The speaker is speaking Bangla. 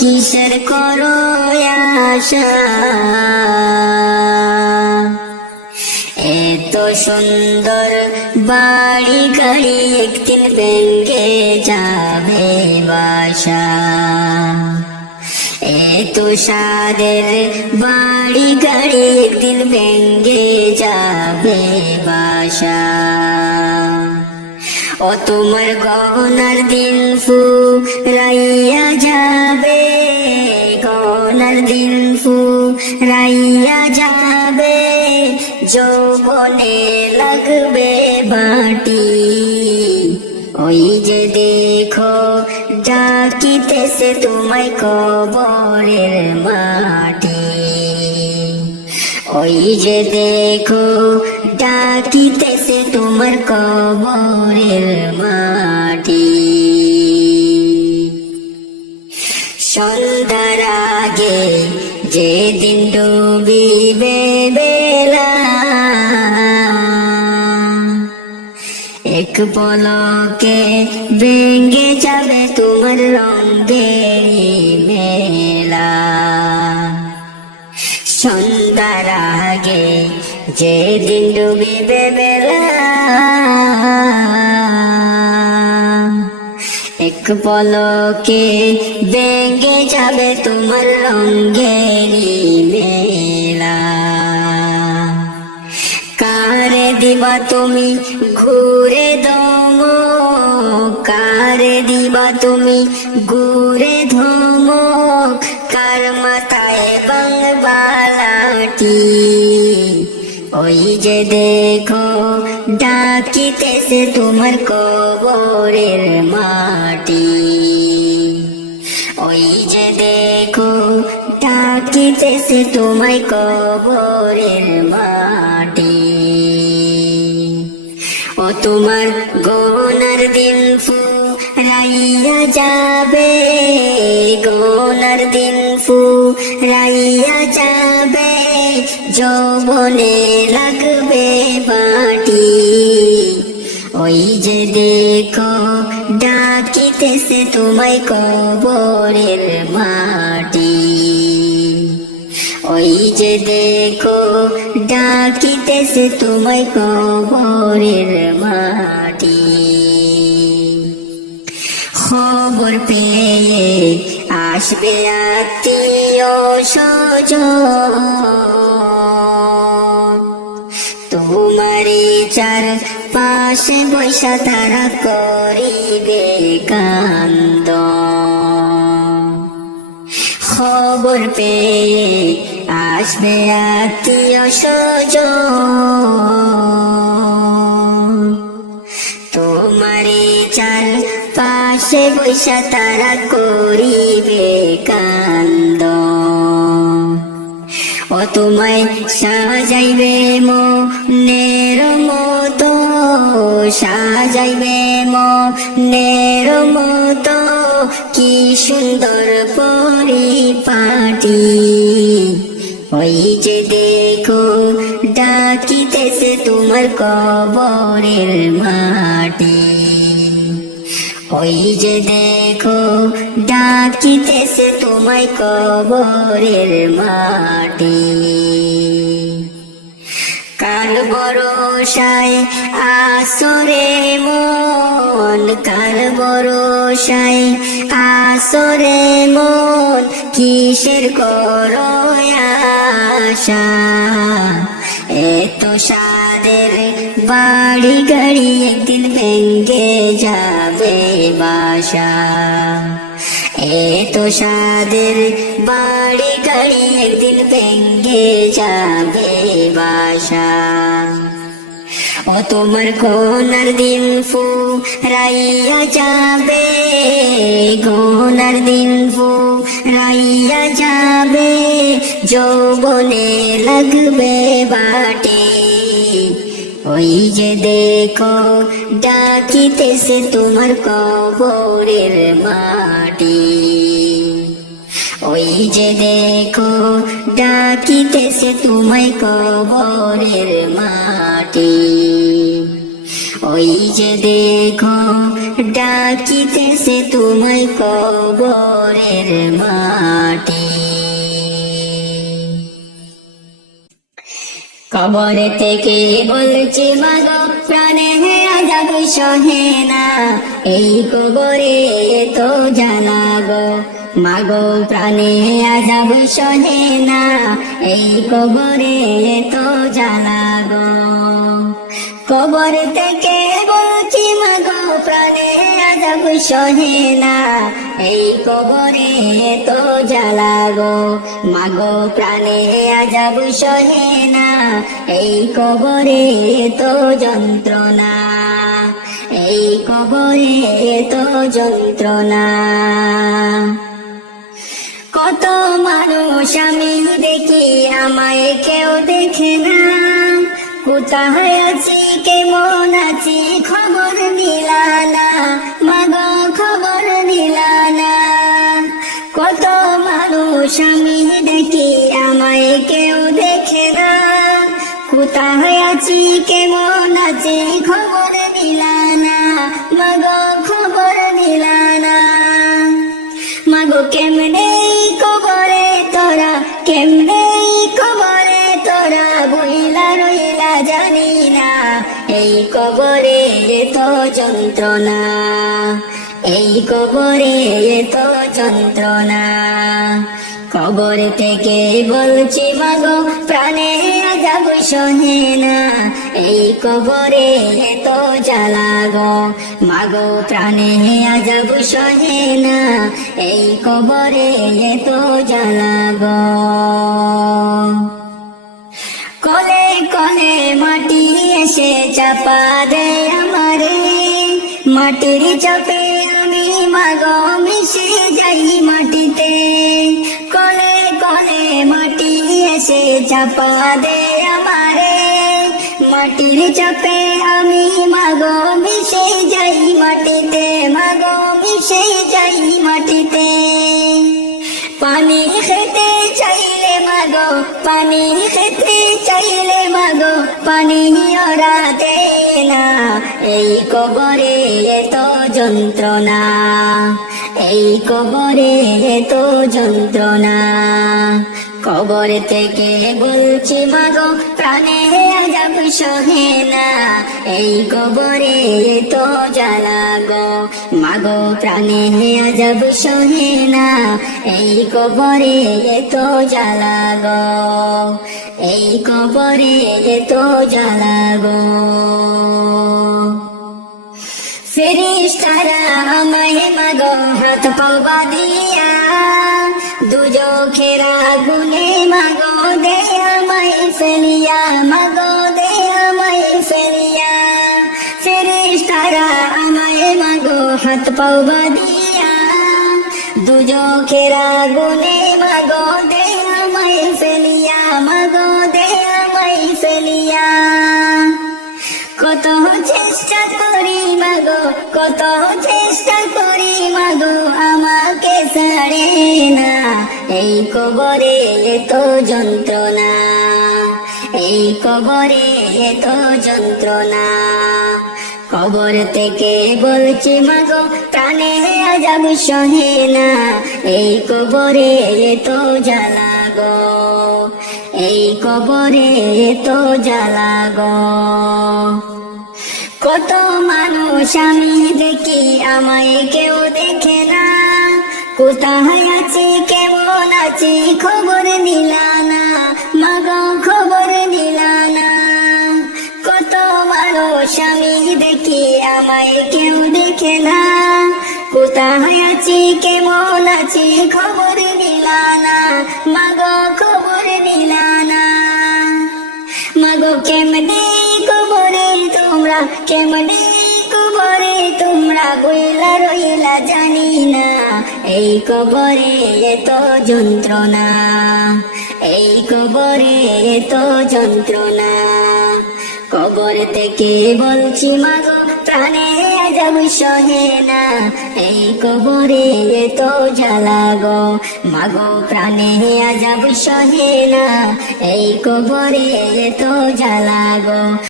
কিসের করো আশা, এত সুন্দর বাড়ি গাড়ি একদিন ভেঙে যাবে বাসা। এত সাদের বাড়ি গাড়ি একদিন ভেঙে যাবে বাসা। ও তোমার গহনার দিন ফুরাইয়া যাবে, গহনার দিন ফুরাইয়া যাবে, যৌবনে লাগবে বাটি। ওই যে দেখো ডাকিতেছে তোমায় কবরের মাটি, ওই যে দেখো ডাকিতেছে তোমার কবরের মাটি। সন্ধ্যার আগে যেদিন ডুবিবে বেলা, এক পলকে ভেঙে যাবে তোমার রঙের মেলা। সন্ধ্যার আগে যেদিন ডুবিবে বেলা, এক পলকে ভেঙে যাবে তোমার রঙের মেলা। কারে দিবা তুমি ঘুরে ধমক, কারে দিবা তুমি ঘুরে ধমক, কার মাথায় বাংলাটি। ওই যে দেখো ডাকিতেছে তোমার কবরের মাটি, ওই যে দেখো ডাকিতেছে তোমায় কবরের মাটি। ও তোমার গহনার দিন ফুরাইয়া যাবে, গহনার দিন ফুরাইয়া যাবে, যৌবনে লাগবে বাটি। ওই যে দেখো ডাকিতেছে তোমায় কবরের মাটি, ওই যে দেখো ডাকিতেছে তোমায় কবরের মাটি। খবর পেয়ে আসবে আত্মীয় স্বজন, তোমারে চার পাশে বৈশা তারা করিবে কান্দ। খবর পেয়ে আসবে আত্মীয় স্বজন, তোমারে চার পাশে বৈশা তারা করিবে কান্দ। ও তোমায় সাজাইবে মনের মতো, সাজাইবে মনের মতো, কি সুন্দর পরিপাটি। ওই যে দেখো ডাকিতেছে তোমার কবরের মাটি, ওই যে দেখো ডাকিতেছে তোমায় কবরের মাটি। কাল ভরসায় আসরে মন, কাল ভরসায় আসরে মন, কিসের করো আশা, এত সাদের বাড়ি গাড়ি একদিন ভেঙে যাবে বাসা। এত সাদের বাড়ি গাড়ি একদিন ভেঙে যাবে বাসা। ও তোমার গহনার দিন ফুরাইয়া যাবে, গহনার দিন ফুরাইয়া যাবে, যৌবনে লাগবে বাটি। ওই যে দেখো ডাকিতেছে তোমার কবরের মাটি, ওই যে দেখো ডাকিতেছে তোমায় কবরের মাটি, ওই যে দেখো ডাকিতেছে তোমায় কবরের মাটি। কবর থেকে বলছি মাগো প্রাণে আযাব সহে না, এই কবরে তো জ্বালা গো মাগো প্রাণে আযাব সহে না, এই কবরে তো জ্বালা গো। কবর থেকে বলছি মাগো প্রাণে আযাব সহে না, এই কবরে তো জ্বালা গো মাগো প্রাণে আযাব সহে না, এই কবরে তো যন্ত্রণা, এই কবরে তো যন্ত্রণা। কত মানুষ আমি দেখি আমায় কেউ দেখে না, কোথায় আছি কেমন আছি খবর নিলা না মাগো খবর নিলা না। কত মানুষ আমি দেখি আমায় কেউ দেখে না, কোথায় আছি কেমন আছি খবর নিলা না মাগো খবর নিলা না। মাগো কেমনে কবরে তোরা, কেমনে কবরে তোরা বইলা রইলা জানি না, এই কবরে তো যন্ত্রণা, এই কবরে তো যন্ত্রণা। কবর থেকে বলছি মাগো প্রাণে আযাব সহে না, এই কবরে তো জ্বালা গো মাগো প্রাণে আযাব সহে না, এই কবরে তো জ্বালা গো। কলে কলে মাটি এসে চাপা দে আমারে, মাটির চাপে আমি মাগো মিশে যাই মাটিতে। কলে কলে মাটি এসে চাপা দে আমারে, মাটির চাপে আমি মাগো মিশে যাই মাটিতে, মাগো মিশে যাই মাটিতে। পানি খেতে চাইলে মাগো, পানি খেতে চাইলে মাগো পানি ওরা দেয় না, এই কবরে তো যন্ত্রণা, এই কবরে তো যন্ত্রণা। কবর থেকে বলছি মাগো প্রাণে আযাব সহে না, এই কবরে তো জ্বালা গো মাগো প্রাণে আযাব সহে না, এই কবরে তো জ্বালা গো, এই কবরে তো জ্বালা গো। ফেরেশতারা আমায় মাগো হাত পা বাঁধিয়া, দুজখের আগুনে মাগো দে আমায় ফেলিয়া, মাগো দে আমায় ফেলিয়া। ফেরেশতারা আমায় মাগো হাত পা বাঁধিয়া, দুজখের আগুনে মাগো দে আমায় ফেলিয়া, মাগো দে আমায় ফেলিয়া। কত চেষ্টা করি মাগো, কত চেষ্টা করি মাগো আমাকে ছাড়ে না, এই কবরে তো যন্ত্রণা, এই কবরে তো যন্ত্রণা। কবর থেকে বলছি মাগো প্রাণে আযাব সহে না, এই কবরে তো জ্বালা গো, এই কবরে তো জ্বালা গো। কত মানুষ আমি দেখি আমায় কেউ দেখে না, কোথায় আছি কেমন আছি খবর নিলা না মাগো খবর নিলা না। কত মানুষ আমি দেখি আমায় কেউ দেখে না, কোথায় আছি কেমন আছি খবর নিলা না মাগো খবর নিলা না। মাগো কেমনে কবরে তোমরা, কেমনে কবরে তোমরা বইলা রইলা জানি না, এই কবরে তো যন্ত্রণা, এই কবরে তো যন্ত্রণা। কবর থেকে বলছি মাগো প্রাণে আযাব সহে না, এই কবরে তো জ্বালা গো মাগো প্রাণে আযাব সহে না, এই কবরে তো জ্বালা গো।